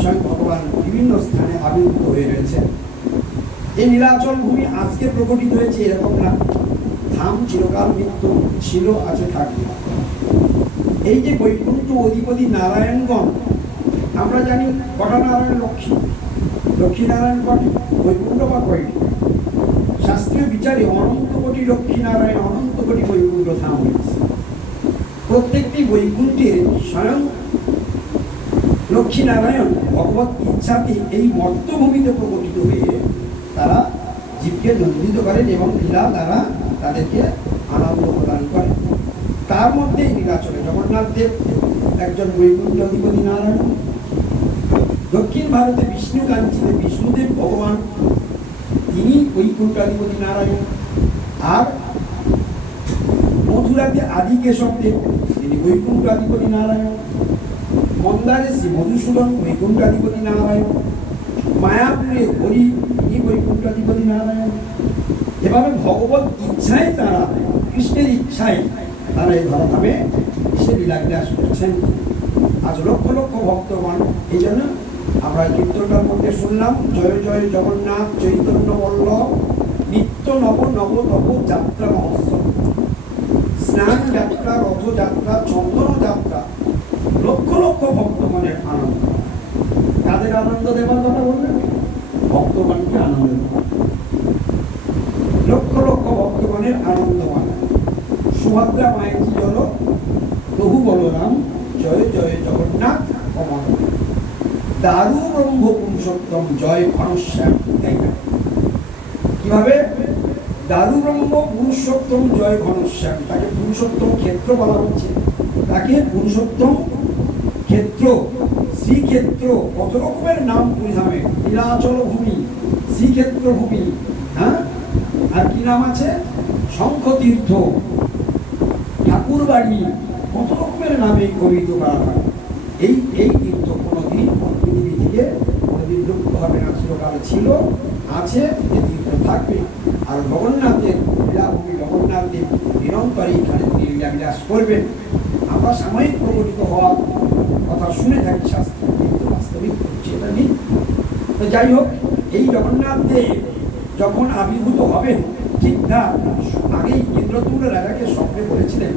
স্বয়ং ভগবান বিভিন্ন স্থানে আবির্ভূত হয়ে রয়েছেন। এই নীলাচল ভূমি আজকে প্রকটিত হয়েছে এরকম না, ধাম চিরকাল নিত্য ছিল, আছে, থাকবে। এই যে বৈকুণ্ঠ অধিপতি নারায়ণগণ, আমরা জানি কটা নারায়ণ? লক্ষ্মী নারায়ণ কটি, বৈকুণ্ঠ বা কয়টি? শাস্ত্রীয় বিচারে অনন্ত কোটি লক্ষ্মী নারায়ণ, অনন্ত কোটি বৈকুণ্ঠ ধাম হয়েছে। প্রত্যেকটি বৈকুণ্ঠের স্বয়ং লক্ষ্মী নারায়ণ ভগবত ইচ্ছাতে এই মর্তভূমিতে প্রকটিত হয়ে তারা জীবকে নন্দিত করেন এবং লীলা দ্বারা তাদেরকে আনন্দ প্রদান করেন। তার মধ্যে নীলাচলে জগন্নাথ দেব একজন বৈকুণ্ঠ অধিপতি নারায়ণ। দক্ষিণ ভারতে বিষ্ণু কাঞ্চিতে বিষ্ণুদেব ভগবান, তিনি বৈকুণ্ঠাধিপতি নারায়ণ। আর মথুরাতে আদি কেশব দেব, তিনি বৈকুণ্ঠাধিপতি নারায়ণ। মন্দারে শ্রী মধুসূদন বৈকুণ্ঠাধিপতি নারায়ণ। মায়াপুরে হরি, তিনি বৈকুণ্ঠাধিপতি নারায়ণ। এভাবে ভগবত ইচ্ছায় তারা, কৃষ্ণের ইচ্ছায় তারা এই ধরাধামে এসে লীলাবিলাস করছেন। আজ লক্ষ লক্ষ ভক্তগণ, এই জন্য আমরা কীর্তনটার মধ্যে শুনলাম, জয় জয় জগন্নাথ চৈতন্য বল্লভ নিত্য নব নব নব যাত্রা মহোৎসব। স্নান যাত্রা, রথযাত্রা, চন্দন যাত্রা, লক্ষ লক্ষ ভক্তগণের আনন্দ। কাদের আনন্দ দেবার কথা বললেন? ভক্তগণকে আনন্দ দেওয়া। লক্ষ লক্ষ ভক্তগণের আনন্দমান। সুভদ্রা মায়ের জল প্রভু বলরাম, জয় জয় জগন্নাথ অমর। দারু ব্রহ্ম পুরুষোত্তম, জয় ঘনশ্যাম। তাই না? কিভাবে? দারু ব্রহ্ম পুরুষোত্তম, জয় ঘনশ্যাম। তাকে পুরুষোত্তম ক্ষেত্র বলা হচ্ছে, তাকে পুরুষোত্তম ক্ষেত্র, শ্রীক্ষেত্র, কত রকমের নাম পুরীধামে। নীলাচল ভূমি, শ্রীক্ষেত্র ভূমি, হ্যাঁ, আর কি নাম আছে? শঙ্খতীর্থ, ঠাকুর বাড়ি, কত রকমের নামে অভিহিত করা হয়। এই তীর্থ কোনোদিন পৃথিবী থেকে কোনোদিন লুপ্ত হবে না, চিরকালে ছিল, আছে, এই তীর্থ থাকবে। আর জগন্নাথের লীলাভূমি, জগন্নাথের নিরন্তরে এখানে তিনি লীলাবিলাস করবেন। আমরা সাময়িক প্রকটিত হওয়ার কথা শুনে থাকি শাস্ত্রে, কিন্তু বাস্তবিক হচ্ছে এটা নেই। তো যাই হোক, এই জগন্নাথ দেব যখন আবির্ভূত হবেন, ঠিক তার আগেই ইন্দ্রতুল্য রাজাকে স্বপ্নে বলেছিলেন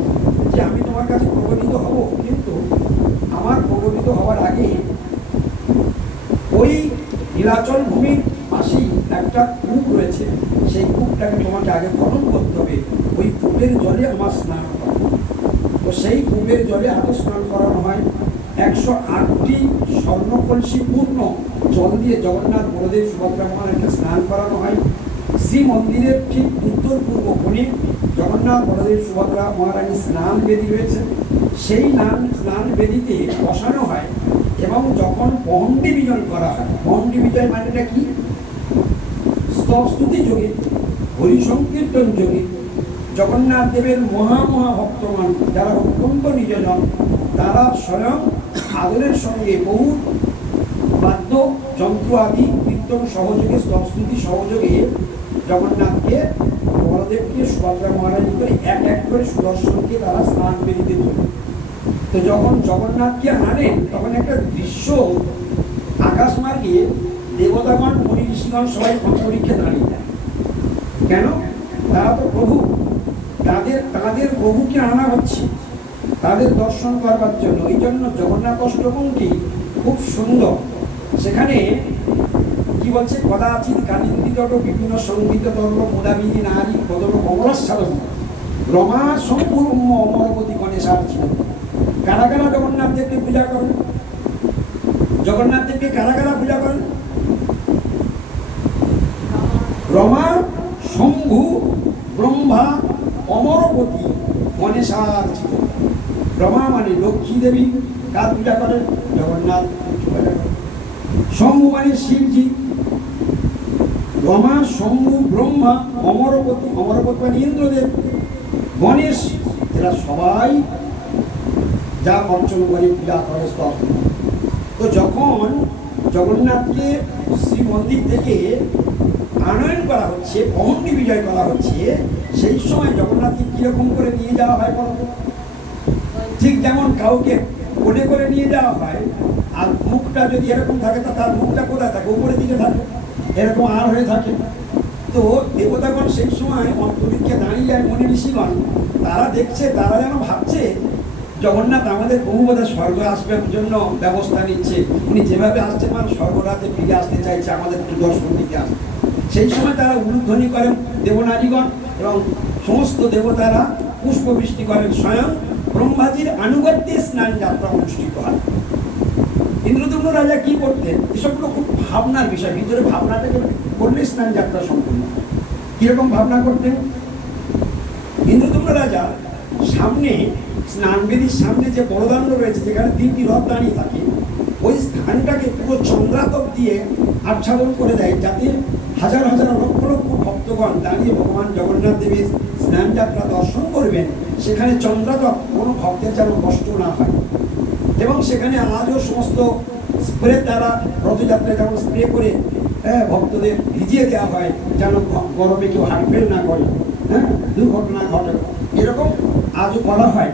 যে আমি তোমার কাছে প্রকটিত হব, কিন্তু আমার প্রকটিত হওয়ার আগে ওই নীলাচল ভূমির পাশেই একটা কূপ রয়েছে, সেই কূপটাকে তোমাকে আগে খনন করতে হবে, ওই কূপের জলে আমার স্নান করানো। তো সেই কূপের জলে আরো স্নান করানো হয়। 108টি স্বর্ণকলসি পূর্ণ জল দিয়ে জগন্নাথ বলদেব সুভদ্রা মহারাজকে স্নান করানো হয়। শ্রী মন্দিরের ঠিক উত্তর পূর্ব কোণে জগন্নাথ বলদেব সুভদ্রা মহারানীর স্নান বেদী রয়েছে, সেই স্নান বেদীতে বসানো হয়। এবং যখন পহণ্ডি বিজয় করা হয়, পহণ্ডি বিজয় মানেটা কি? স্তবস্তুতি যোগে, হরি সংকীর্তন যোগে জগন্নাথ দেবের মহা ভক্তগণ, যারা অত্যন্ত নিজজন, তারা স্বয়ং আদরের সঙ্গে বহু বাদ্য যন্ত্র আদি কীর্তন সহযোগে, স্তবস্তুতি সহযোগে জগন্নাথকে, বলদেবকে, সুভদ্রা মহারানী করে এক এক করে সুদর্শনকে তারা স্নান বেদিতে তোলে। তো যখন জগন্নাথকে আনেন, তখন একটা দৃশ্য আকাশমার্গে দেবতাগণ, মুনি ঋষিগণ সবাই পরীক্ষা দাঁড়িয়ে যায়। কেন? তারা তো প্রভু, তাদের প্রভুকে আনা হচ্ছে তাদের দর্শন করবার জন্য। এই জন্য জগন্নাথ অষ্টকটি খুব সুন্দর। সেখানে কি বলছে? কদাচিৎ কালিন্দিত বিভিন্ন সঙ্গীত দর্ব মোদাবিনী নারী কদম কমলাস্বাদন রমা সম্পূর্ণ অমরপতি গণেশার ছিল। কারা কারা জগন্নাথ দেবকে পূজা করেন? জগন্নাথ দেবকে কারা কারা পূজা করেন? রমা, শম্ভু, ব্রহ্মা, অমরপতি গণেশার ছিল। রমা মানে লক্ষ্মী দেবী, কার পূজা করেন? জগন্নাথ পূজা করেন। শম্ভু মানে শিবজি, রমা, শম্ভু, ব্রহ্মা, অমরপতি, অমরপতি মানে ইন্দ্রদেব, গণেশ, এরা সবাই যা অর্চন করে, পূজা করে, স্তব। তো যখন জগন্নাথকে শ্রী মন্দির থেকে আনয়ন করা হচ্ছে, পহণ্ডি বিজয় করা হচ্ছে, সেই সময় জগন্নাথকে কিরকম করে নিয়ে যাওয়া হয় বলতো? ঠিক যেমন কাউকে কোলে করে নিয়ে যাওয়া হয়, আর মুখটা যদি এরকম থাকে তা তার মুখটা কোথায় থাকে? উপরের দিকে থাকে, এরকম আর হয়ে থাকে। তো দেবতাগণ সেই সময় অন্তরিক্ষে দাঁড়িয়ে যায়, মনে ঋষিগণ তারা দেখছে, তারা যেন ভাবছে জগন্নাথ আমাদের বহু বোধহয় স্বর্গ আসবার জন্য ব্যবস্থা নিচ্ছে, উনি যেভাবে আসছে মানে স্বর্গরাতে ফিরে আসতে চাইছে, আমাদের একটু দর্শন দিতে আসছে। সেই সময় তারা উলুধ্বনি করেন দেবনারীগণ, এবং সমস্ত দেবতারা পুষ্পবৃষ্টি করেন। স্বয়ং ব্রহ্মাজির আনুগত্যে স্নান যাত্রা অনুষ্ঠিত হয়। ইন্দ্রদম্ন রাজা কি করতেন? এসবগুলো খুব ভাবনার বিষয়, ভিতরে ভাবনাটাকে করলে স্নান যাত্রা সম্পূর্ণ। কিরকম ভাবনা করতেন? ইন্দ্রদম্ন রাজা সামনে স্নানবেদীর সামনে যে বড়দণ্ড রয়েছে, যেখানে 3টি রথ দাঁড়িয়ে থাকে, ওই স্থানটাকে পুরো চন্দ্রাতক দিয়ে আচ্ছাদন করে দেয়, যাতে হাজার হাজার লক্ষ লক্ষ ভক্তগণ দাঁড়িয়ে ভগবান জগন্নাথ দেবের স্নান যাত্রা দর্শন করবেন। সেখানে চন্দ্রাতক কোনো ভক্তের যেন কষ্ট না হয়। এবং সেখানে আজও সমস্ত স্প্রে দ্বারা রথযাত্রায় যেমন স্প্রে করে ভক্তদের ভিজিয়ে দেওয়া হয়, যেন গরমে কেউ হাঁটফেল না করে, দুর্ঘটনা ঘটে, এরকম আজও করা হয়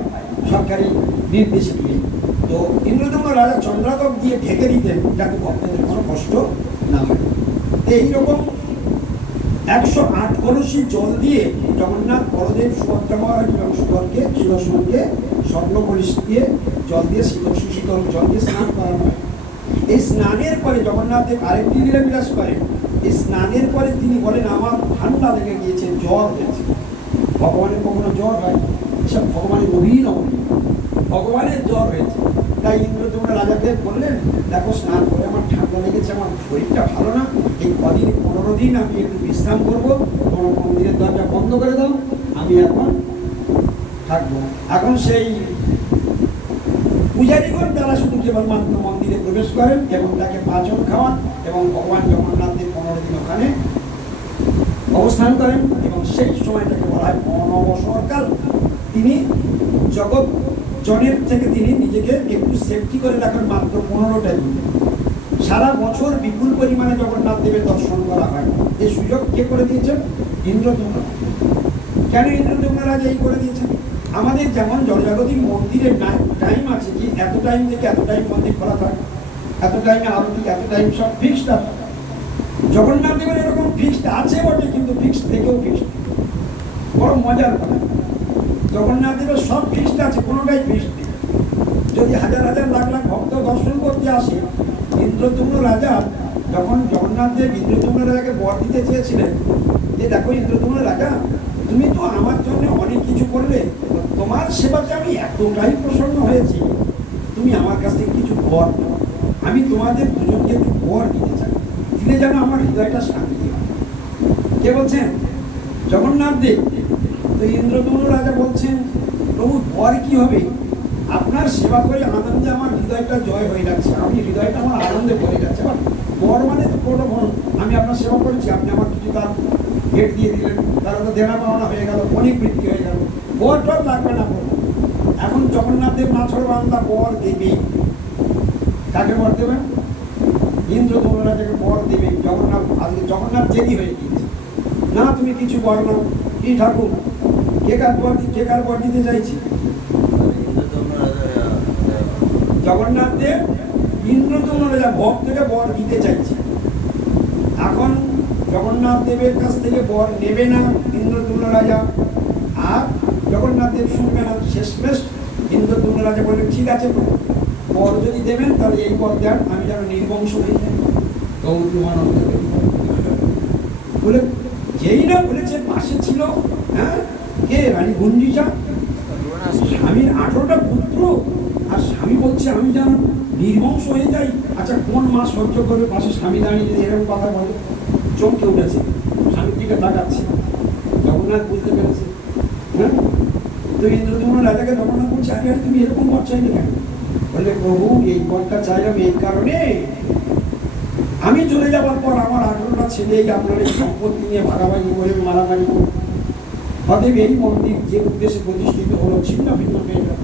সরকারি নির্দেশে দিয়ে। তো ইন্দ্রদম্ন রাজা চন্দ্রাতক দিয়ে ঢেকে দিতেন, যাতে ভক্তদের কোনো কষ্ট না হয়। এইরকম 108 কলসি জল দিয়ে জগন্নাথ, বলদেব, সুভদ্রা মহারাজ এবং সুদর্শনকে স্বর্ণ কলসি দিয়ে জল দিয়ে শীতল জল দিয়ে স্নান করানো হয়। এই স্নানের পরে জগন্নাথ দেব আরেকটি লীলা বিলাস করেন। এই স্নানের পরে তিনি বলেন, আমার ঠান্ডা লেগে গিয়েছে, জ্বর হয়েছে। ভগবানের কখনো জ্বর হয়? এসব ভগবানের অভিনব, ভগবানের জ্বর হয়েছে। তাই ইন্দ্রদম্ন রাজাকে বললেন, দেখো স্নান করে আমার ঠান্ডা লেগেছে, আমার শরীরটা ভালো না, এই কদিন 15 দিন আমি একটু বিশ্রাম করবো, তোমার মন্দিরের দরজা বন্ধ করে দাও, আমি এখন থাকবো। এখন সেই পূজারীগণ তারা শুধু কেবলমাত্র মন্দিরে প্রবেশ করেন এবং তাকে পাচন খাওয়ান, এবং ভগবান জগন্নাথের 15 দিন ওখানে অবস্থান করেন। এবং সেই সময়টাকে বলা হয় অনবসরকাল। তিনি জগৎ জনের থেকে তিনি নিজেকে একটু সেফটি করে রাখেন মাত্র 15টা দিন। সারা বছর বিপুল পরিমাণে জগন্নাথ দেবের দর্শন করা হয়। এই সুযোগ কে করে দিয়েছেন? ইন্দ্রদম্ন। কেন ইন্দ্রদম্ন রাজা এই করে দিয়েছেন? আমাদের যেমন জলজাগতিক মন্দিরের টাইম আছে, কি এত টাইম থেকে এত টাইম মন্দির খোলা থাকে, এত টাইমে আরতি, এত টাইম সব ফিক্সড আছে। জগন্নাথ দেবের এরকম ফিক্সড আছে বটে, কিন্তু ফিক্সড থেকেও ফিক্সড। বড় মজার কথা, জগন্নাথ দেবের সব ফিক্সড আছে, কোনোটাই ফিক্সড নেই। যদি হাজার হাজার লাখ লাখ ভক্ত দর্শন করতে আসে, ইন্দ্রদম্ন রাজা যখন জগন্নাথ দেব ইন্দ্রদম্ন রাজাকে বর দিতে চেয়েছিলেন, যে দেখো ইন্দ্রদম্ন রাজা, তুমি তো আমার জন্য অনেক কিছু করলে, তোমার সেবাতে আমি এতটাই প্রসন্ন হয়েছি, তুমি আমার কাছ থেকে কিছু বর দাও, আমি তোমাদের দুজনকে একটু বর দিতে চাই, দিলে যেন আমার হৃদয়টা শান্তি হয়। কে বলছেন? জগন্নাথ দেব। তো ইন্দ্রদম্ন রাজা বলছেন, প্রভু বর কি হবে? আপনার সেবা করে আনন্দে আমার হৃদয়টা জয় হয়ে যাচ্ছে, আমি হৃদয়টা আমার আনন্দে ভরে যাচ্ছে। আবার বর মানে তো প্রলোভন, আমি আপনার সেবা করেছি, আপনি আমার কিছু তার ভেট দিয়ে দিলেন, তারা তো দেনা পাওনা হয়ে গেল, অনেক বৃদ্ধি হয়ে গেল, বর টর লাগবে না। এখন জগন্নাথ দেব নাছর বাংলা বর দেবে। কাকে বর দেবেন? ইন্দ্রদম্ন রাজাকে বর দেবে। জগন্নাথ, আজকে জগন্নাথ জেদি হয়ে গিয়েছে, না তুমি কিছু বর নাও। কি ঠাকুর, কে কার বর দিতে চাইছি? জগন্নাথ দেব ইন্দ্রদম্ন রাজা ভক্তকে বর দিতে চাইছে। এখন জগন্নাথ দেবের কাছ থেকে বর নেবে না ইন্দ্রদম্ন রাজা, আর জগন্নাথ দেব শুনবে না। শেষমেশ ইন্দ্রদম্ন রাজা বললেন, ঠিক আছে বর যদি দেবেন তাহলে এই বর দেন, আমি যেন নির্বংশ হয়ে যাই। বলে যেই না বলেছে, পাশে ছিল কে? রানী গুঞ্জিচা, স্বামীর 18টা পুত্র, আর স্বামী বলছে আমি যেন নির্বংশ হয়ে যাই। আচ্ছা কোন মা সহ্য করবে? পাশে স্বামী দাঁড়িয়ে যদি এরকম কথা বলে, চমকে উঠেছে, স্বামীর দিকে তাকাচ্ছে। জগন্নাথ বুঝতে পেরেছে। তো ইন্দ্রদম্ন রাজাকে জগন্নাথ বলছে, আরে তুমি এরকম বর চাইলে কেন? বললে, প্রভু এই বরটা চাইলাম এই কারণে, আমি চলে যাওয়ার পর আমার 18টা ছেলে আপনার এই সম্পত্তি নিয়ে ভাগাভাগি করে মারামারি করবে। অতএব এই মন্দির যে উদ্দেশ্যে প্রতিষ্ঠিত হলো ছিন্ন ভিন্ন হয়ে গেল,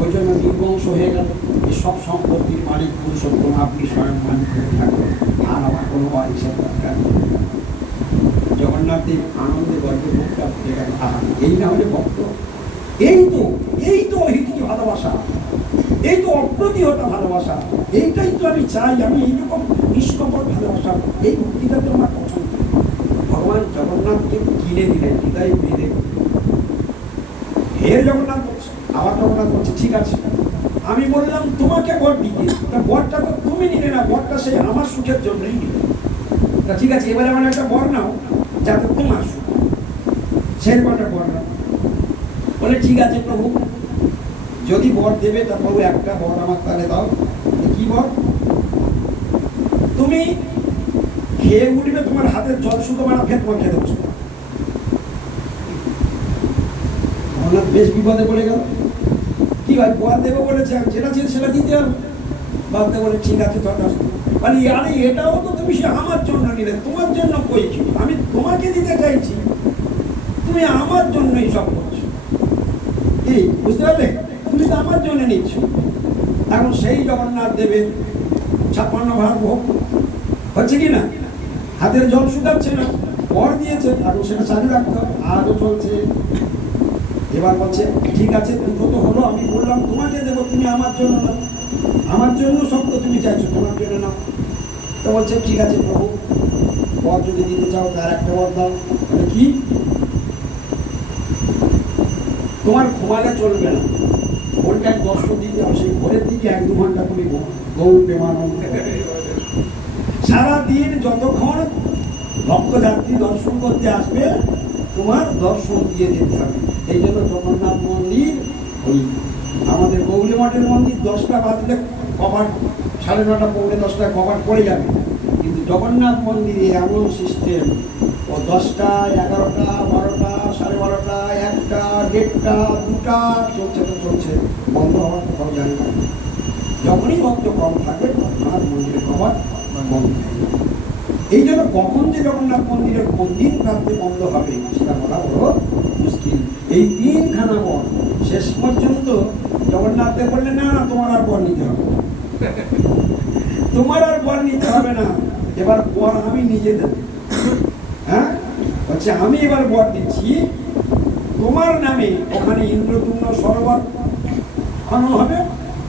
ওই জন্য নির্বংশ হয়ে গেল। এই সব সম্পত্তির মালিক পুরুষোত্তম আপনি স্বয়ং মালিক হয়ে থাকবেন, আর আমার কোনো হিসাব দরকার নেই। জগন্নাথ দেব আনন্দে গর্বে মুখটা ফুটে গেল। এই না হলে ভক্ত, এই তো অহিতি ভালোবাসা। এই তো অপ্রতিহত ভালোবাসা, এইটাই তো আমি চাই। আমি এইরকম নিষ্কপট ভালোবাসা, এই ভক্তিটা তো আমার পছন্দ। ভগবান জগন্নাথকে কিনে দিলেন, হৃদয় বেঁধে। হে জগন্নাথ বলছে, আবার জগন্নাথ বলছে ঠিক আছে, আমি বললাম তোমাকে বর দিতে, তা বরটা তো তুমি নিলে না, বরটা সেই আমার সুখের জন্যই নিলে। তা ঠিক আছে, এবারে আমার একটা বর নাও যাতে তোমার সুখ, সেরকম একটা বর নাও। বলে ঠিক আছে প্রভু, যদি বর দেবে তা প্রভু একটা বর আমার তাহলে দাও। কি বর? তুমি খেয়ে উঠবে, তোমার হাতের জল শুধু বানাবে, তোমার খেতে বসবে। বেশ বিপদে পড়ে গেল। কি ভাই, বর দেবে বলেছে, যেটা ছিল সেটা দিতে হবে। বাবদা বলে ঠিক আছে তথাস্তু। মানে আরে এটাও তো তুমি সে আমার জন্য নিলে, তোমার জন্য কই কি, আমি তোমাকে দিতে চাইছি, তুমি আমার জন্যই সব করছো। কি বুঝতে পারলে? তুমি তো আমার জন্য নিচ্ছ। এখন সেই জগন্নাথ দেবের 56 ভাগ ভোগ হচ্ছে কি না, হাতের জল শুকাচ্ছে না, বর দিয়েছে, এখন সেটা চালু রাখতে হবে, আজও চলছে। এবার বলছে ঠিক আছে, দুটো তো হলো, আমি বললাম তোমাকে দেবো, তুমি আমার জন্য নাও, আমার জন্য সব তো তুমি চাইছো, তোমার জন্য নাও। তো বলছে ঠিক আছে প্রভু, বর যদি দিতে চাও তার একটা বর দাও। মানে কি, তোমার ঘুমালে চলবে না, ভোরটায় দর্শন দিতে হবে, সেই ভোরের দিকে 1-2 ঘন্টা তুমি গৌর প্রেমানন্দ সারাদিন যতক্ষণ ভক্তযাত্রী দর্শন করতে আসবে তোমার দর্শন দিয়ে যেতে হবে। এই জন্য জগন্নাথ মন্দির, ওই আমাদের গৌরী মঠের মন্দির 10টা বাজলে কভার, 9:30 পৌনে 10টায় কভার পড়ে যাবে, কিন্তু জগন্নাথ মন্দিরে এমন সিস্টেম, ও 10টা, 11টা, 12টা, 12:30, 1টা, 1:30, 2টা চলছে তো চলছে, বন্ধ হওয়ার কোথাও জানি না। যখনই ভক্ত কম থাকবে জগন্নাথ মন্দিরের কভার বন্ধ। এই জন্য কখন যে জগন্নাথ মন্দিরের কোন দিন প্রান্তে বন্ধ হবে সেটা বলা বড় মুশকিল। এই 3খানা বর শেষ পর্যন্ত জগন্নাথ দেব বললেন না না, তোমার আর বর নিতে হবে, তোমার আর বর নিতে হবে না, এবার বর আমি নিজে দেব। হ্যাঁ বলছে আমি এবার বর দিচ্ছি, তোমার নামে ওখানে ইন্দ্রতুম্ন সরোবর বানানো হবে,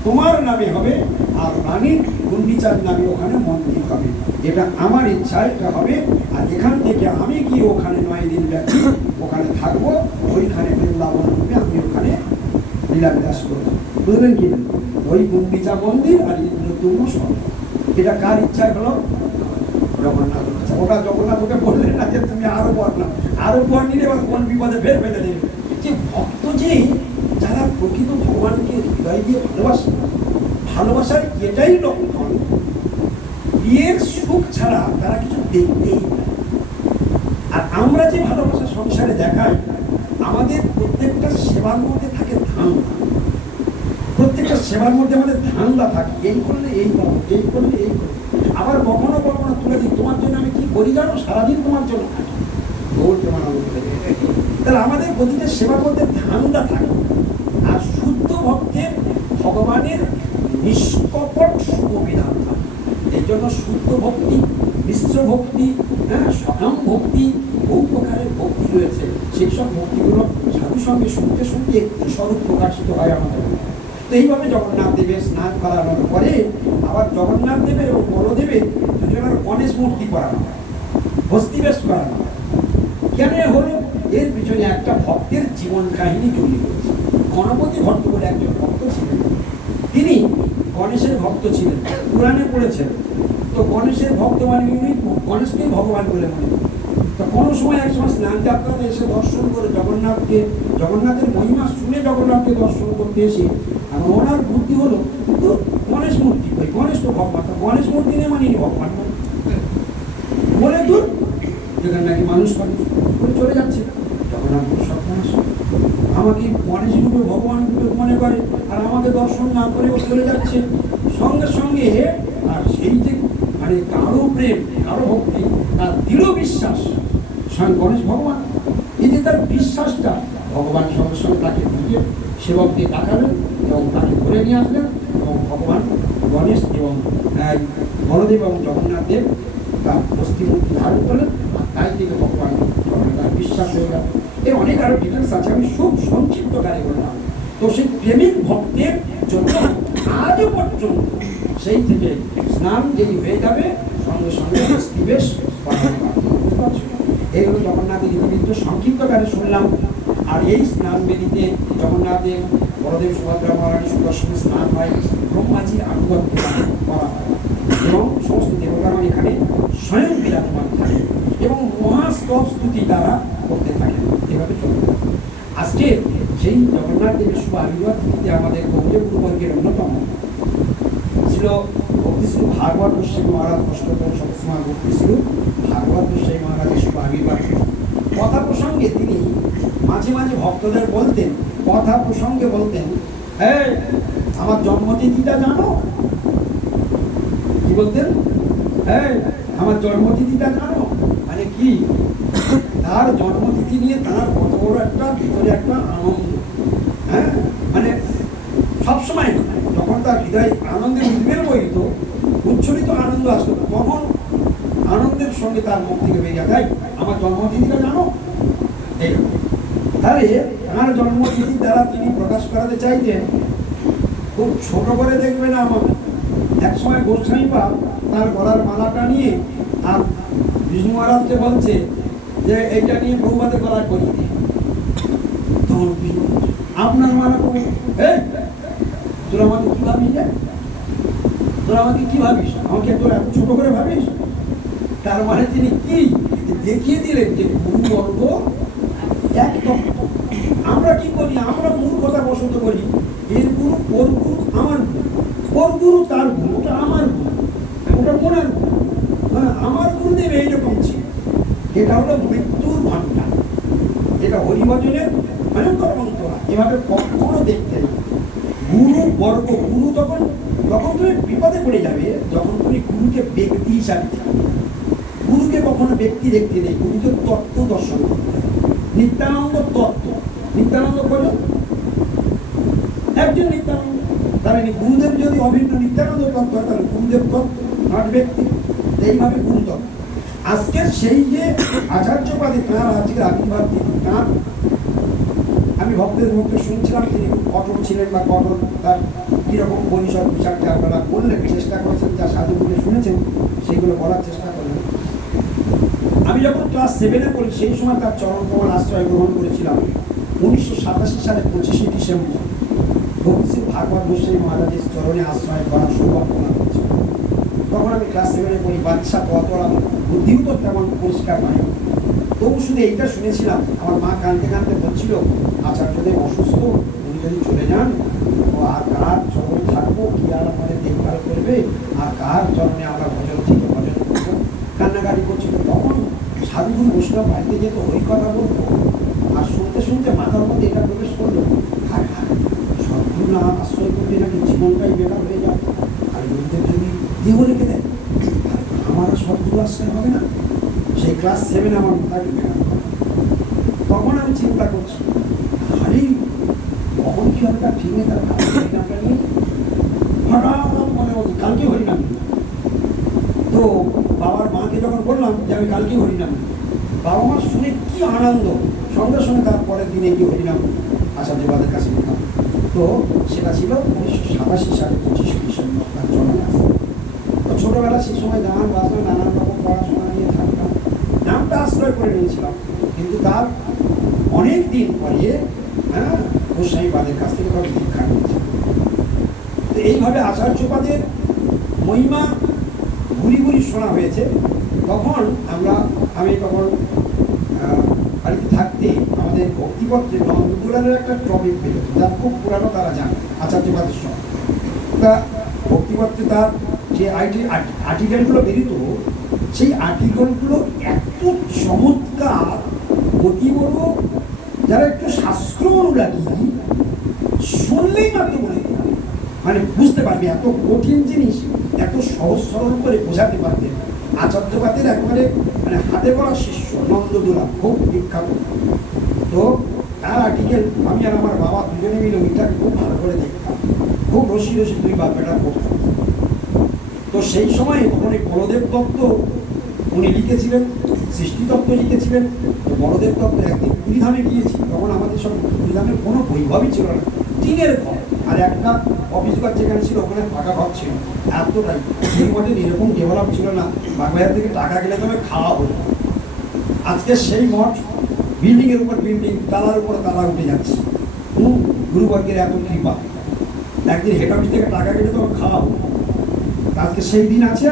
তোমার নামে হবে, আর রানীর গুন্ডিচার নামে ওখানে মন্দির হবে। এটা আমার ইচ্ছা, এটা হবে। আর এখান থেকে আমি গিয়ে ওখানে 9 দিন ব্যাপী ওখানে থাকবো, ওইখানে বৃন্দাবন রূপে আমি ওখানে লীলাবিলাস করবো। বুঝলেন কি? ওই গুন্ডিচা মন্দির আর ইন্দ্রতুম্ন সরোবর, এটা কার ইচ্ছায় হলো? জগন্নাথ। ওটা জগন্নাথ ওকে বললেন না যে তুমি আরো বর নাও, আরো বর নিলে এবার কোন বিপদে ফের ফেলে দেবে। যে ভক্ত যে যারা প্রকৃত ভগবানকে হৃদয় দিয়ে ভালোবাসে, ভালোবাসার এটাই লক্ষণ, বিয়ের সুখ ছাড়া তারা কিছু দেখতেই না। আর আমরা যে ভালোবাসা সংসারে দেখাই, আমাদের প্রত্যেকটা সেবার মধ্যে থাকে ধান্দা, প্রত্যেকটা সেবার মধ্যে আমাদের ধান্দা থাকে, এই করলে এই পাবো, এই করলে এই করবো। আবার কখনো কখনো তুলে দিই, তোমার জন্য আমি কি করি জানো, সারাদিন তোমার জন্য থাকি, তাহলে আমাদের প্রতিটা সেবার মধ্যে ধান্দা থাকে। আর শুদ্ধ ভক্তের ভগবানের নিষ্কপট শুভবিধান থাকে। এই জন্য শুদ্ধ ভক্তি, মিশ্র ভক্তি, সকাম ভক্তি, বহু প্রকারের ভক্তি রয়েছে। সেই সব ভক্তিগুলো সাধু সঙ্গে শুনতে শুনতে একটু স্বরূপ প্রকাশিত হয় আমাদের। তো এইভাবে জগন্নাথ দেবের স্নান করানোর পরে আবার জগন্নাথ দেবের এবং বলদেবের দুজনের গণেশ মূর্তি করানো হয়, হস্তিবেশ করানো হয়। কেন হলো? এর পিছনে একটা ভক্তের জীবন কাহিনী জড়িয়ে রয়েছে। গণপতি ভট্ট বলে একজন ভক্ত ছিলেন, তিনি গণেশের ভক্ত ছিলেন, পুরাণে পড়েছেন। তো গণেশের ভক্ত মানে উনি গণেশকেই ভগবান বলে মনে করেন। তো কোনো সময় এক সময় স্নান যাত্রাতে এসে দর্শন করে জগন্নাথকে, জগন্নাথের মহিমা শুনে জগন্নাথকে দর্শন করতে এসে এখন ওনার বুদ্ধি হলো তো গণেশ মূর্তি, ওই গণেশ তো ভগবান, গণেশ মূর্তি নিয়ে মানে ভগবান বলে দূর, যেখানে নাকি মানুষ করে চলে যাচ্ছে। জগন্নাথ সব মানুষ আমাকে গণেশ রূপে ভগবান রূপে মনে করে, আর আমাকে দর্শন না করেও চলে যাচ্ছে। সঙ্গে সঙ্গে আর সেই যে মানে কারো প্রেম, কারো ভক্তি, তার দৃঢ় বিশ্বাস স্বয়ং গণেশ ভগবান, এই যে তার বিশ্বাসটা, ভগবান সঙ্গে সঙ্গে তাকে নিজে সেবক দিয়ে ডাকালেন এবং তাকে ধরে নিয়ে আসলেন, এবং ভগবান গণেশ এবং বলদেব এবং জগন্নাথ দেব তার হস্তিমূর্তি ধারণ করলেন। আর তাই থেকে ভগবান তার বিশ্বাস হয়ে গেল। এর অনেক আরো ডিটেলস আছে, আমি খুব সংক্ষিপ্ত কারে বললাম। তো সেই প্রেমিক ভক্তের জন্য আজও পর্যন্ত সেই থেকে স্নান যেই হয়ে যাবে সঙ্গে সঙ্গে দিবেশ এই হলো জগন্নাথের রীতিবিদ্য সংক্ষিপ্তকারে শুনলাম। আর এই স্নান বেদিতে জগন্নাথের বড়দেব সুভদ্রা মহারানী সুদর্শনী স্নান হয়, ব্রহ্মাজির আনুগত্য করা হয় এবং সমস্ত দেবতাগণ এখানে স্বয়ং বিরাজমান থাকে এবং মহাস্তব স্তুতি তারা করতে থাকে। এভাবে চলতে থাকে। আজকে সেই জগন্নাথ দেবের শুভ আবির্ভাব তিথিতে আমাদের গৌরীয় গুরুবর্গের অন্যতম ছিল ভক্তিশ্রী ভাগবত গোস্বামী মহারাজ, অষ্টম সবসময় ভক্তিশ্রী ভাগবত গোস্বামী মহারাজের শুভ আবির্ভাব। কথা প্রসঙ্গে তিনি মাঝে মাঝে ভক্তদের বলতেন, কথা প্রসঙ্গে বলতেন, হ্যাঁ আমার জন্মতিথিটা জানো? কি বলতেন? হ্যাঁ আমার জন্মতিথিটা জানো? মানে কি তার জন্মতিথি নিয়ে তার কত বড় একটা ভিতরে একটা আনন্দ, হ্যাঁ মানে সবসময় যখন তার হৃদয় আনন্দের উদ্বেল বহিত উচ্ছ্বলিত আনন্দ আসতো, তখন আনন্দের সঙ্গে তার মুখ থেকে বেরিয়ে যায় আমার জন্মতিথিটা জানো? এই তাহলে তার জন্মতিথির দ্বারা তিনি প্রকাশ করাতে চাইতেন খুব ছোট করে দেখবে না আমাকে। এক সময় গোস্বামী পাল তার গলার মালাটা নিয়ে আর বিষ্ণু মহারাজকে বলছে যে এইটা নিয়ে প্রভুপাতে গলায় করিয়ে দিই। তখন বিষ্ণু আপনার মালা করবো, তোরা আমাকে কি ভাবিস? তোরা আমাকে কি ভাবিস? আমাকে তোরা এত ছোট করে ভাবিস? তার মানে তিনি কি দেখিয়ে দিলেন যে গুরুবর্গ এক তত্ত্ব। আমরা কি করি? আমরা মূর্খতা বসত করি, এর গুরু ওর গুরু আমার গুরু, ওর গুরু তার গুরু, ওটা আমার গুরু, ওটা মনের গুরু, আমার গুরুদেব এইরকম ছিল। এটা হলো মৃত্যুর ঘণ্টা, এটা হরিভজনের ভয়ঙ্কর মন্ত্রণা। এভাবে কখনো দেখতে না গুরু বর্গ। গুরু তখন তুমি বিপদে পড়ে যাবে যখন তুমি গুরুকে ব্যক্তি হিসাবে দেখবে। গুরুকে কখনো ব্যক্তি দেখতে নেই, গুরুকে তত্ত্ব দর্শন করতে হবে। নিত্যানন্দ তত্ত্ব, নিত্যানন্দ বলো একজন নিত্যানন্দ, তাহলে গুরুদেব যদি অভিন্ন নিত্যানন্দ তত্ত্ব হয় তাহলে গুরুদেব তত্ত্ব, নট ব্যক্তি। এইভাবে গুরু তত্ত্ব। আজকের সেই যে আচার্যপাদে তাঁর আজকের আবির্ভাব তিথি, তাঁর আমি ভক্তের মুখে শুনছিলাম তিনি কঠোর ছিলেন বা কঠোর তার কীরকম পরিসর বিষয়টা আপনারা বললেন, চেষ্টা করেছেন, যা সাধুগুলো শুনেছেন সেগুলো বলার চেষ্টা করলেন। আমি যখন ক্লাস 7-এ পড়ি সেই সময় তার চরণ কমল আশ্রয় গ্রহণ করেছিলাম 1987 সালের 25শে ডিসেম্বর। ভক্তিশ্রী ভাগবত গোস্বামী মহারাজের চরণে আশ্রয় করার সৌভাগ্য লাভ করেছি। তখন আমি ক্লাস 7-এ পড়ি, বাচ্চা কত আমার বুদ্ধিও তো তেমন পরিষ্কার পাইনি। তবু শুধু এইটা শুনেছিলাম, আমার মা কাঁদতে কাঁদতে বলছিল আচার্যদেব অসুস্থ, উনি যদি চলে যান ও আর কার চরণে থাকবো, কি আর আমাদের দেখভাল করবে, আর কার চরণে আমরা ভজন থেকে ভজন করবো, কান্নাকাটি করছিল। তখন সাধুগুরু বৈষ্ণব বাড়িতে যেত, ওই কথা বলতো, আর শুনতে শুনতে মাথার মধ্যে এটা প্রবেশ করলো, হায় হায় সদ্গুরু না আশ্রয় করলে নাকি জীবনটাই বেকার হয়ে যাবে, আর গুরুদেব যদি দেহ রেখে দেয় আমার সদ্গুরু আশ্রয় হবে না। সেই ক্লাস 7 আমার মাথাকে বেকার। তখন আমি চিন্তা করছি, আরে কখন কি হবে তার ঠিক নেই, তার হরিনামটা নিয়ে হঠাৎ মনে হচ্ছে কালকে হরিনাম। তো বাবার মাকে যখন বললাম যে আমি কালকে হরিনাম, বাবা মা শুনে কি আনন্দ, সঙ্গে সঙ্গে তার পরের দিনে গিয়ে হরিনাম আচার্যবাদের কাছে নিতাম। তো সেটা ছিল 1987 সালে 25শে ডিসেম্বর তার জন্ম। তো ছোটোবেলা সেই সময় গান বাজনা নানান রকম পড়াশোনা নিয়ে থাকতাম, নামটা আশ্রয় করে নিয়েছিলাম। কিন্তু তার অনেক দিন পরে গোস্বামীপাদের কাছ থেকে তাকে দীক্ষা নিয়েছে। তো এইভাবে আচার্যপাদের মহিমা ঘুরি ঘুরি শোনা হয়েছে। তখন আমি তখন বাড়িতে থাকতে আমাদের ভক্তিপত্রে নন্দদুলারের একটা টপিক পেত, যার খুব পুরানো তারা জানে আচার্যপাদের সঙ্গে। তা ভক্তিপত্রে তার যে আর্টিকেলগুলো বেরিত, সেই আর্টিকেলগুলো এত চমৎকার, অতি বড়, যারা একটু শাস্ত্র অনুরাগী শুনলেই মাত্র মানে বুঝতে পারবে, এত কঠিন জিনিস এত সহজ সরল করে বোঝাতে পারতেন। আচার্যপাদের একবারে মানে হাতে গড়া শিষ্য নন্দদুলার, খুব বিখ্যাত। তো তার আর্টিকেল আমি আর আমার বাবা দুজনে মিলে ওইটাকে খুব ভালো করে দেখতাম, খুব রসি রসি দুই বাপেটা পড়তাম। তো সেই সময় তখন এই বলদেব তত্ত্ব উনি লিখেছিলেন, সৃষ্টিতত্ত্ব লিখেছিলেন। তো বলদেব তত্ত্ব একদিন পুরীধামে গিয়েছি, তখন আমাদের সব পুরীধামের কোনো বৈভবই ছিল না, টিনের ঘর, আর একটা অফিস ঘর যেখানে ছিল ওখানে ফাঁকা ঘর ছিল, এতটাই। সেই মঠে এরকম ডেভেলপ ছিল না, বাগবাজার থেকে টাকা গেলে তবে খাওয়া হতো। আজকে সেই মঠ বিল্ডিংয়ের উপর বিল্ডিং, তালার উপর তালা উঠে যাচ্ছে। গুরুবর্গের এত কৃপা। একদিন হেড অফিস থেকে টাকা গেলে তবে খাওয়া হতো। আজকে সেই দিন আছে,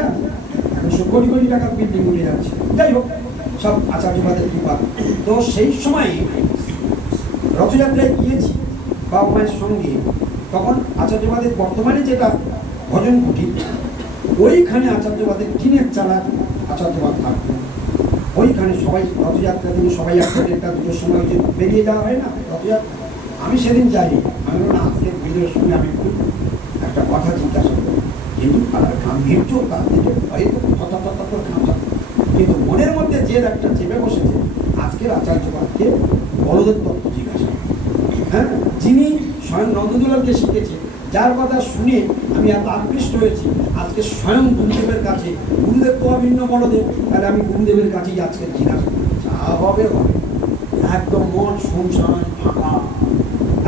এখন সব কোটি কোটি টাকার বিল্ডিং উঠে যাচ্ছে। যাই হোক, সব আচার্যবাদের কৃপা। তো সেই সময় রথযাত্রায় গিয়েছি বাবা মায়ের সঙ্গে, তখন আচার্যবাদের বর্তমানে যেটা ভজন কুটির, ওইখানে আচার্যবাদের টিনের চালার আচার্যবাদ থাকতো। ওইখানে সবাই রথযাত্রা দিন সবাই একটা দেড়টা দুটোর সময় যে বেরিয়ে যাওয়া হয় না রথযাত্রা, আমি সেদিন যাইনি। আমি বললাম আজকে বিজয়ের সঙ্গে আমি একটু একটা কথা জিজ্ঞাসা করি, কিন্তু তার গাম্ভীর্য তার থেকে হয়তো কথা করে খাঁচা, কিন্তু মনের মধ্যে যে একটা চেপে বসেছে আজকের আচার্যবাদকে বলদেব দত্ত জিজ্ঞাসা, হ্যাঁ, যিনি স্বয়ং নন্দদুলালকে শিখেছে, যার কথা শুনে আমি এত আকৃষ্ট হয়েছি। আজকে স্বয়ং গুরুদেবের কাছে, গুরুদেব তো অভিন্ন বলদেব, তাহলে আমি গুরুদেবের কাছেই আজকে জিজ্ঞাসা করি, যা হবে হবে। একদম মন শুনশান ফাঁকা,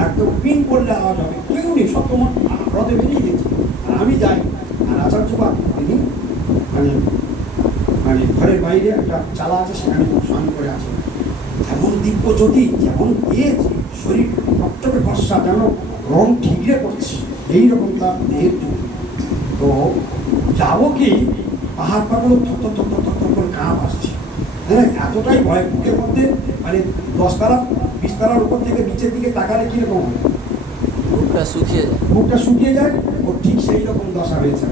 একদম পিন করলে আওয়াজ হবে, কেউ নেই, সব তোমার রথে বেরিয়ে গেছে। আর আমি যাই, আর আচার্যবাদ তিনি মানে মানে ঘরের বাইরে একটা চালা আছে, সেখানে স্নান করে আছে। যেমন দিব্য জ্যোতি, যেমন তেজ, শরীর টকটকে ফর্সা, যেন রং ঠিকরে পড়ছে, এইরকম তার দেহের জ্যোতি। তো যাবো কি, পাহাড় পাগুলো থর করে কাঁপ আসছে। হ্যাঁ, এতটাই ভয়, বুকের মধ্যে মানে 10 তলা 20 তলার উপর থেকে নিচের দিকে তাকালে কিরকম হয়, বুকটা শুকিয়ে যায়। ও ঠিক সেই রকম দশা হয়েছে।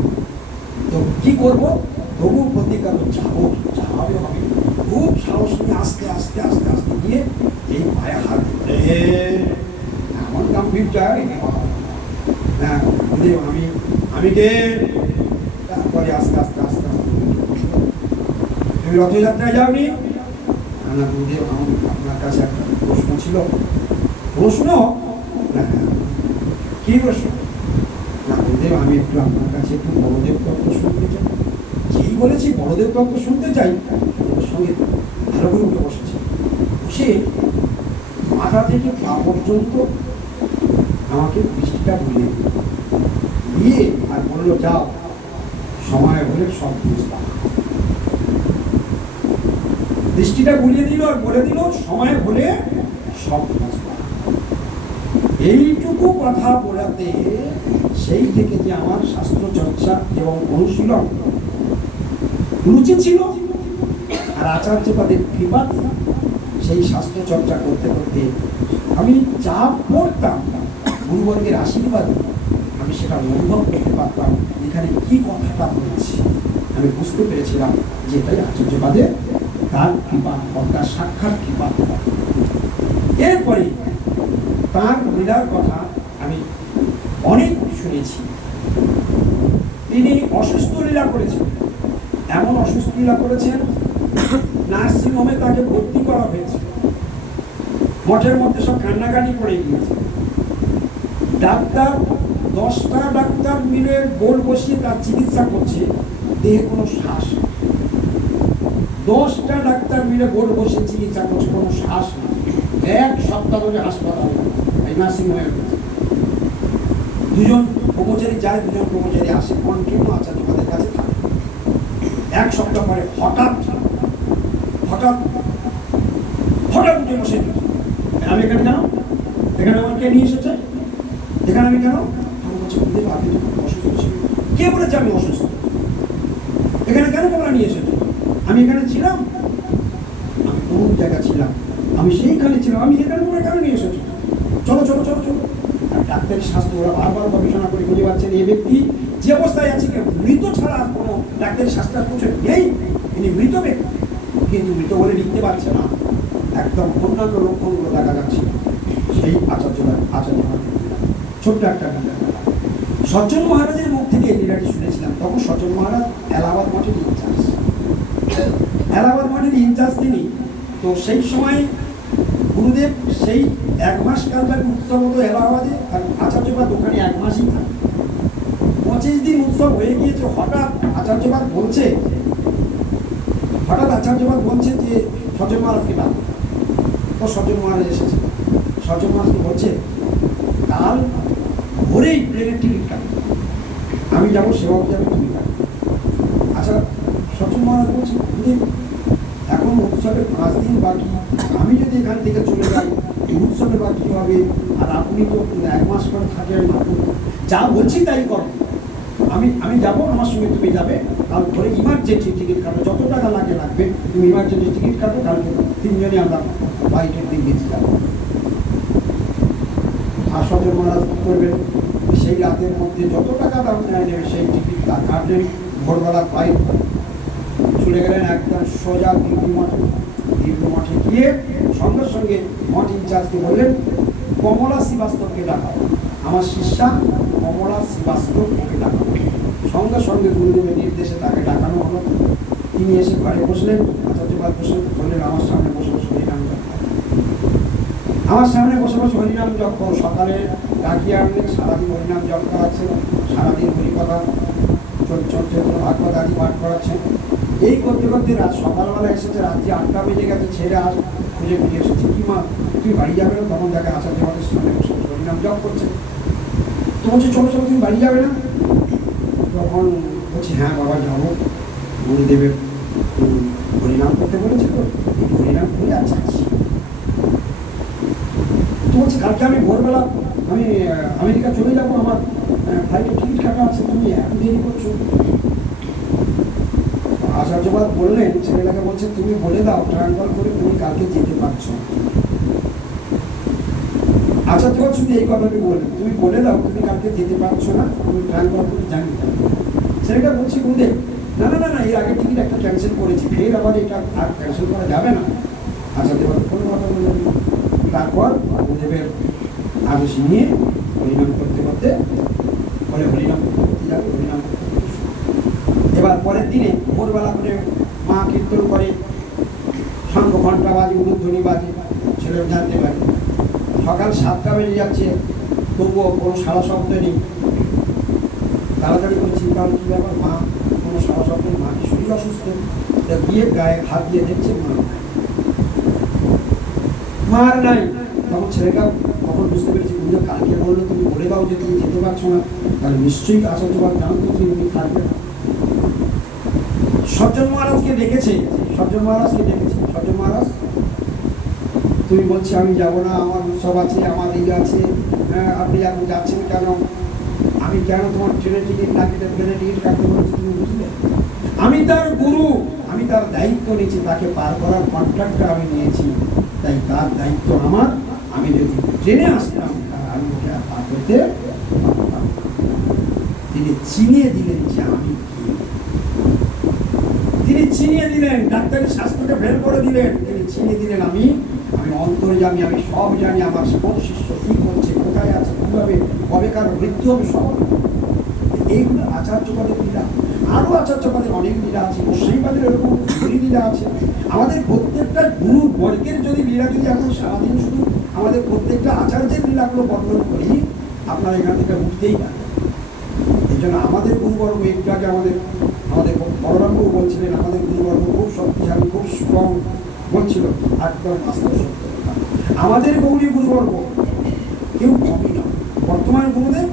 তো কি করবো, তবু প্রতিজ্ঞা যাবো, যাবে হবে। খুব সাহস নিয়ে আস্তে আস্তে আস্তে আস্তে গিয়ে এই পায়ে হাত ধরে এমন গাম্ভীর যায়, হ্যাঁ আমি কে, তারপরে আস্তে আস্তে আস্তে আস্তে তুমি রথযাত্রায় যাওনি না? গুরুদেব, আপনার কাছে একটা প্রশ্ন ছিল। প্রশ্ন? কি প্রশ্ন? না গুরুদেব, আমি একটু আপনার কাছে একটু বড়দেব তত্ত্ব শুনতে চাই। যেই বলেছি বড়দেব তত্ত্ব শুনতে চাই, ওর সঙ্গে ভালো করে উঠে বসেছে। বসে মাথা থেকে পা পর্যন্ত আমাকে দৃষ্টিটা বুঝিয়ে দিয়ে আর বললো, যাও, সময় হলে সব বুঝলাম। দৃষ্টিটা বুঝিয়ে দিল আর বলে দিল, সময় হলে সব বুঝলাম। এইটুকু কথা বলাতে সেই থেকে যে আমার শাস্ত্র চর্চা এবং অনুশীলন রুচি ছিল, আর আচার্যবাদের কৃপাতে সেই শাস্ত্র চর্চা করতে করতে আমি যা পড়তাম গুরুবর্গের আশীর্বাদে আমি সেটা অনুভব করতে পারতাম, এখানে কি কথাটা বলছি। আমি বুঝতে পেরেছিলাম যে এটাই আচার্যবাদে তার কৃপা, তার সাক্ষাৎ কৃপা। এরপরে তার লীলার কথা আমি অনেক শুনেছি। তিনি অসুস্থ লীলা করেছেন, এমন অসুস্থ লীলা করেছেন, নার্সিংহোমে তাকে ভর্তি করা হয়েছে। মঠের মধ্যে সব কান্নাকাটি করে গিয়েছে। ডাক্তার 10টা ডাক্তার মিলে গোল বসিয়ে তার চিকিৎসা করছে, দেহে কোনো শ্বাস। 10টা ডাক্তার মিলে গোল বসে চিকিৎসা করছে, কোনো শ্বাস নেই। 1 সপ্তাহ ধরে হাসপাতালে, এই নার্সিংহোমে। 2জন কর্মচারী যায়, 2জন কর্মচারী আসে, কন্টিনিউ আচার্যবাদের কাছে থাকে। 1 সপ্তাহ পরে হঠাৎ উঠে বসে, আমি এখানে কেন, এখানে আমার কে নিয়ে এসেছে, এখানে আমি কেন? আমার কাছে আপনি তো অসুস্থ ছিলেন। কে বলেছে আমি অসুস্থ? এখানে কেন তোমরা নিয়ে এসেছো? আমি এখানে ছিলাম, আমি কোন জায়গা ছিলাম, আমি সেইখানে ছিলাম, আমি এখানে তোমরা কেন নিয়ে এসেছো? চলো চলো চলো চলো। আর ডাক্তারি স্বাস্থ্য ওরা বারবার গবেষণা করে বুঝে পাচ্ছেন এই ব্যক্তি যে অবস্থায় আছে, মৃত ছাড়া কোনো ডাক্তারি শাস্ত্র কিছু নেই, তিনি মৃত ব্যক্তি, কিন্তু মৃত বলে লিখতে পারছে না। একদম অন্যান্য লক্ষণগুলো দেখা যাচ্ছে। সেই আচার্যবাদ ছোট্ট একটা সজ্জন মহারাজের মুখ থেকে এই লীলাটি শুনেছিলাম। তখন সজ্জন মহারাজ এলাহাবাদ মঠের ইনচার্জ, এলাহাবাদ মঠের ইনচার্জ তিনি। তো সেই সময় গুরুদেব সেই 1 মাস কালব্যাপী উৎসব হতো এলাহাবাদে, আর আচার্যবাদ ওখানে 1 মাসই থাকে। 25 দিন উৎসব হয়ে গিয়েছে। হঠাৎ আচার্যবাদ বলছে যে সজ্জন মহারাজকে ডাক। তো সজ্জন মহারাজ এসেছে। সজ্জন মহারাজকে বলছে, কাল ধরেই প্লেনের টিকিট কাটো, আমি যাবো, সেবাও যাবে, তুমি কাটো। আচ্ছা, সচল মহারাজ বলছি, এখন উৎসবের 5 দিন বাকি, আমি যদি এখান থেকে চলে যাই উৎসবে বা কী হবে, আর আপনি তো 1 মাস পরে থাকেন, যা বলছি তাই করো, আমি যাবো, আমার সঙ্গে তুমি যাবে, কাল ধরে ইমার্জেন্সি টিকিট কাটো, যত টাকা লাগবে, তুমি ইমার্জেন্সি টিকিট কাটো, কালকে 3 জনই আমরা বাইকের দিন বেঁচে যাবো। আর সচল মহারাজ কী করবেন, সেই রাতের মধ্যে যত টাকা দাম নেবে সেই টিকিট কাটলেন, ভোরবেলা পাই চলে গেলেন একদম সোজা দীর্ঘ মঠে গিয়ে সঙ্গে সঙ্গে মঠ ইনচার্জকে বললেন, কমলা শ্রীবাস্তবকে ডাকাও, আমার শিষ্যা কমলা শ্রীবাস্তবকে ডাকাও। সঙ্গে সঙ্গে গুরুদেবের নির্দেশে তাকে ডাকানো হলো। তিনি এসে ঘরে বসলেন, আচার্যপাদ বসে বললেন, আমার সামনে বসে বসে হরিনাম জপ করো, আমার সামনে বসে বসে হরিনাম জপ করো। সকালে ডাকিয়ে আনলেন, সারাদিন হরিনাম জপ করাচ্ছেন, সারাদিন হরিকথা চৈতন্য ভাগবত আদি পাঠ করাচ্ছেন। এই করতে করতে রাত সকালবেলা এসেছে, রাত্রি 8টা বেজে গেছে, ছেলে আজ খুঁজে ফিরে এসেছে, কি মা তুই বাড়ি যাবে না? তখন তাকে আচার্য মঠের সামনে বসে হরিনাম জপ করছে, তো বলছে চলো চলো তুমি বাড়ি যাবে না? তখন বলছি হ্যাঁ বাবা যাবো, গুরুদেবের হরিনাম করতে বলেছে, তো এই হরিনাম করে আর যাচ্ছি। তো বলছে কালকে আমি ভোরবেলা আমি আমেরিকা চলে যাবো, আমার ফ্লাইটের টিকিট কাটা আছে, তুমি এত দেরি করছো। আচার্যপাদ বললেন, ছেলেটাকে বলছে তুমি বলে দাও ট্রান্সফার করে তুমি কালকে যেতে পারছো। আচার্যপাদ শুধু এই কথাটি বললেন, তুমি বলে দাও তুমি কালকে যেতে পারছো না, তুমি ট্রান্সফার করে জানি। ছেলেটা বলছি গুরুদেব না না না না, এর আগের টিকিট একটা ক্যান্সেল করেছি, ফের আবার এটা আর ক্যান্সেল করা যাবে না। আচার্যপাদ কোনো কথা বললেন। তারপর গুরুদেবের আদেশ নিয়ে হরিনাম করতে করতে বলে হরিনাম করতে যাবে, হরিনাম করতে করতে। এবার পরের দিনে ভোরবেলা করে মা কীর্তন করে, শঙ্খ ঘণ্টা বাজে, উলুধ্বনি বাজে, ছেলে জানতে পারে। সকাল 7টা বেজে যাচ্ছে, তবুও কোনো সারা শব্দ নেই। তাড়াতাড়ি করে চিন্তা হলো কী ব্যাপার, মা কোনো সারা শব্দ নেই, মা কি শরীর অসুস্থ? গিয়ে গায়ে হাত দিয়ে দেখছে মা আর নাই। তখন ছেলেটা তখন বুঝতে পেরেছি, গুরুদেব কালকে বললো তুমি বলে দাও যে তুমি যেতে পারছো না, তাহলে নিশ্চয়ই আচার্যপাদ জানতো যে উনি থাকবে না। সজ্জন মহারাজকে ডেকেছে, সজ্জন মহারাজকে ডেকেছে, সজ্জন মহারাজ তুমি বলছি আমি যাবো না, আমার উৎসব আছে, আমার এই আছে, আপনি এখন যাচ্ছেন কেন? আমি কেন তোমার ট্রেনের টিকিট না কেটে প্লেনের টিকিট কাটতে বলেছি তুমি বুঝলে? আমি তার গুরু, আমি তার দায়িত্ব নিয়েছি, তাকে পার করার কন্ট্রাক্টটা আমি নিয়েছি, তাই তার দায়িত্ব আমার। আমি যদি ট্রেনে আসতাম আমি ওকে পার করতে পারতাম। তিনি চিনিয়ে দিলেন যে আমি কি, তিনি চিনিয়ে দিলেন, ডাক্তারি শাস্ত্রকে ফেল করে দিলেন, তিনি চিনিয়ে দিলেন আমি অন্তর্যামী, আমি সব জানি, আমার কোন শিষ্য কি করছে, কোথায় আছে, কীভাবে, কবে কার মৃত্যু হবে, সব। এইগুলো আচার্যপাদের লীলা। আরও আচার্যপাদের অনেক লীলা আছে, গোস্বামীপাদের এরকম লীলা আছে। আমাদের প্রত্যেকটা গুরু বর্গের যদি লীলা যদি এখন সারাদিন শুধু আমাদের প্রত্যেকটা আচার্যের লীলাগুলো বর্ণন করি, আপনারা এখান থেকে উঠতেই পারেন। এই জন্য আমাদের গুরুবর্গ একটু আগে আমাদের বড়রামবাবু বলছিলেন, আমাদের গুরুবর্গ খুব শক্তিশালী, খুব স্ট্রং বলছিল, একদম বাস্তব সত্য কথা। আমাদের গৌরী গুরুবর্গ কেউ কমই না। বর্তমান গুরুদেব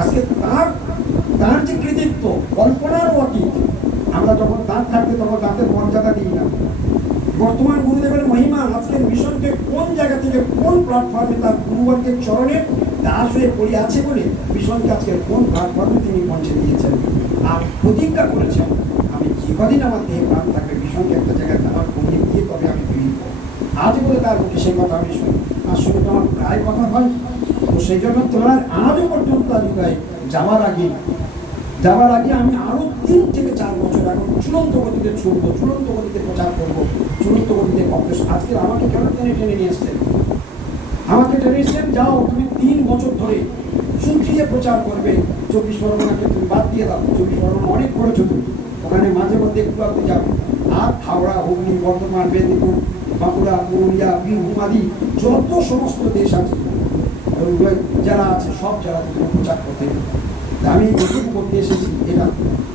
আজকে তার যে কৃতিত্ব কল্পনারও অতীত। আমরা যখন দাঁত থাকতে তখন দাঁতের মর্যাদা দিই না। বর্তমান গুরুদেবের মহিমা আজকের মিশনকে কোন জায়গা থেকে কোন প্ল্যাটফর্মে তার গুরুবর্গের চরণে দাস হয়ে পড়ে আছে বলে মিশনকে আজকের কোন প্ল্যাটফর্মে তিনি পৌঁছে দিয়েছেন। আর প্রতিজ্ঞা করেছেন, আমি যে কদিন আমার দেহে প্রাণ থাকবে মিশনকে একটা জায়গায় দাঁড় করিয়ে দিয়ে তবে আমি ফিরব। আজ বলে তার মুখে সেই কথা আমি শুনি, তার সঙ্গে তো আমার প্রায় কথা হয়। তো সেই জন্য তোমার আজও পর্যন্ত তালিকায় যাওয়ার আগে আমি আরো 3 থেকে 4 বছর এখন চূড়ান্ত গতিতে ছুটবো, চূড়ান্ত গতিতে প্রচার করবো, চূড়ান্ত গতিতে কংগ্রেস। আজকে আমাকে কেন টেনে নিয়ে এসছেন? আমাকে টেনে এসছেন, যাও তুমি 3 বছর ধরে সুখিয়ে প্রচার করবে। 24 পরগনাকে তুমি বাদ দিয়ে দাও, 24 পরগনা অনেক করেছো তুমি, ওখানে মাঝে মধ্যে একটু আপনি যাবে। আর হাওড়া, হুগলি, বর্ধমান, মেদিনীপুর, বাঁকুড়া, পুরুলিয়া, বীরভূম আদি যত সমস্ত দেশ আছে, যারা আছে সব যারা তুমি প্রচার করতে হবে। আমি এটুকু করতে এসেছি, এটা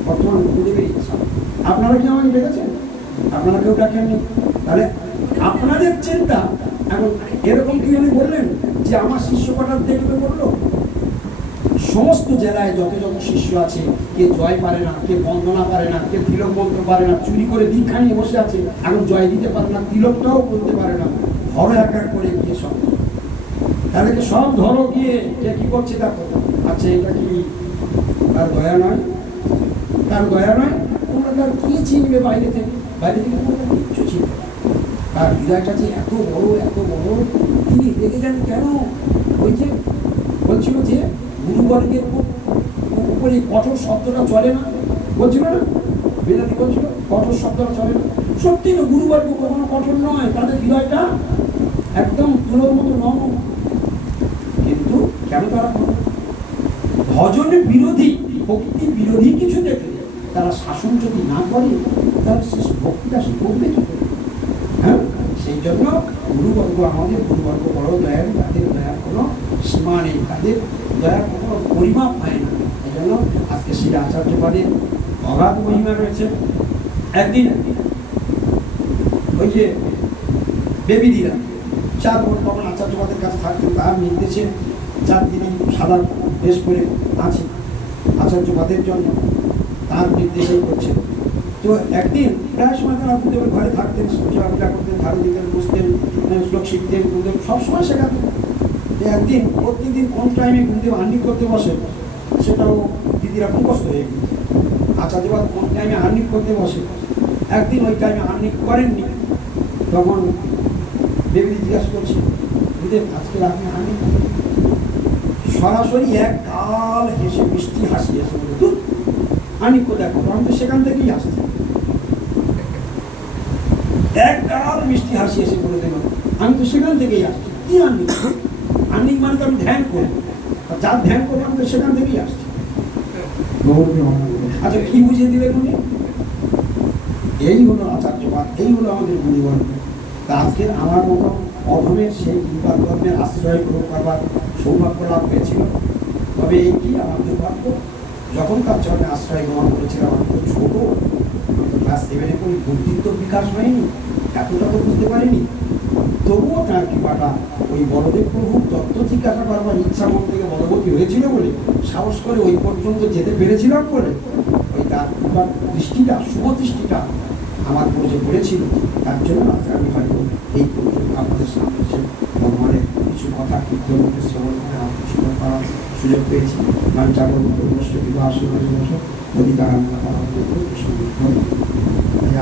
বর্তমান গুরুদেবের ইচ্ছা। আপনারা কি আমাকে ডেকেছেন? আপনারা কেউ ডাকেননি? তাহলে আপনাদের চিন্তা এখন এরকম কি উনি বললেন যে আমার শিষ্য কটার দেখবে বললো? সমস্ত জেলায় যত যত শিষ্য আছে, কে জয় পারে না, কে বন্দনা পারে না, কে তিলক মন্ত্র পারে না, চুরি করে দীক্ষা নিয়ে বসে আছে, এখন জয় দিতে পারে না, তিলকটাও বলতে পারে না, ধরো এক এক করে গিয়ে সব, তাদেরকে সব ধরো গিয়ে, কে কি করছে দেখো। আচ্ছা, এটা কি তার দয়া নয়? তার দয়া নয়? তোমরা তার কি চিনবে বাইরে থেকে? বাইরে থেকে তোমরা তার কিচ্ছু চিনবে না। তার হৃদয়টা যে এত বড়, এত বড়, তিনি রেগে যান কেন? ওই যে বলছিল যে গুরুবর্গের উপরে কঠোর শব্দটা চলে না, বলছিল না বেদাতি, বলছিল কঠোর শব্দটা চলে না। সত্যি না, গুরুবর্গ কখনো কঠোর নয়, তাদের হৃদয়টা একদম তুলোর মতো নরম। কিন্তু কেন তারা ভজনের বিরোধী, ভক্তি বিরোধী কিছু দেখে তারা শাসন যদি না করে, তাহলে সে ভক্তিটা সে করবে কি করে? হ্যাঁ, সেই জন্য গুরুবর্গ, আমাদের গুরুবর্গ বড় দয়ালু, তাদের দয়ার কোনো সীমা নেই, তাদের দয়ার কোনো পরিমাপ হয় না। এই জন্য আজকে শ্রী আচার্যপাদের অগাধ মহিমা রয়েছে। একদিন ওই যে বেবিদিরা 4 বোন তখন আচার্যপাদের কাছে থাকতেন, তার নির্দেশে 4 দিনই সাদা বেশ করে আছে আচার্যপাদের জন্য, তার নির্দেশেই করছেন। তো একদিন প্রায় সময় তারা গুরুদেবের ঘরে থাকতেন, চলাফেরা করতেন, ধারু দিতেন, বসতেন, শ্লোক শিখতেন, গুরুদেব সবসময় শেখাতেন। একদিন প্রতিদিন কোন টাইমে গুরুদেব আহ্নিক করতে বসে সেটাও দিদিরা মুখস্থ হয়ে গেছে। আচার্যপাদ কোন টাইমে আহ্নিক করতে বসে, একদিন ওই টাইমে আহ্নিক করেননি, তখন দেবী জিজ্ঞাসা করছে, গুরুদেব আজকে আপনি আহ্নিক করেন? সরাসরি এক কাল হেসে, মিষ্টি হাসি এসে বলে, তুই আহ্নিক কোথায় করবো, আমি তো সেখান থেকেই আসছি। এক কাল মিষ্টি হাসি এসে বলে দেব, আমি তো সেখান থেকেই আসছি, কি আহ্নিক? আহ্নিক মানে তো আমি ধ্যান করবো, যার ধ্যান করবো আমি তো সেখান থেকেই আসছি। আচ্ছা, কি বুঝিয়ে দিলেন উনি? এই হলো আচার্যপাদ, এই হলো আমাদের গুরুবর্গ। তা আজকের আমার মতো অধমের সেই কৃপা ধর্মের আশ্রয় গ্রহণ করবার সৌভাগ্য লাভ হয়েছিল। তবে এই কি আমার দুর্ভাগ্য, যখন তার চরণে আশ্রয় গ্রহণ করেছিলাম আমি তো ছোট, ক্লাস 7-এ পড়ি, বুদ্ধির তো বিকাশ হয়নি, এতটা তো বুঝতে পারিনি। তবুও তার কৃপাটা ওই বলদেব প্রভুর তত্ত্ব জিজ্ঞাসা করবার ইচ্ছা মন থেকে বলবতী হয়েছিল বলে, সাহস করে ওই পর্যন্ত যেতে পেরেছিলাম বলে, ওই তার কৃপার দৃষ্টিটা, শুভ দৃষ্টিটা আমার উপর যে পড়েছিল, তার জন্য আজকে আমি হয়তো এই পর্যন্ত আপনাদের সামনে এসে ভগবানের কিছু কথা কীর্তন শ্রবণ করার সুযোগ পেয়েছি। আমি জাগরণ বিবাহ অধিকার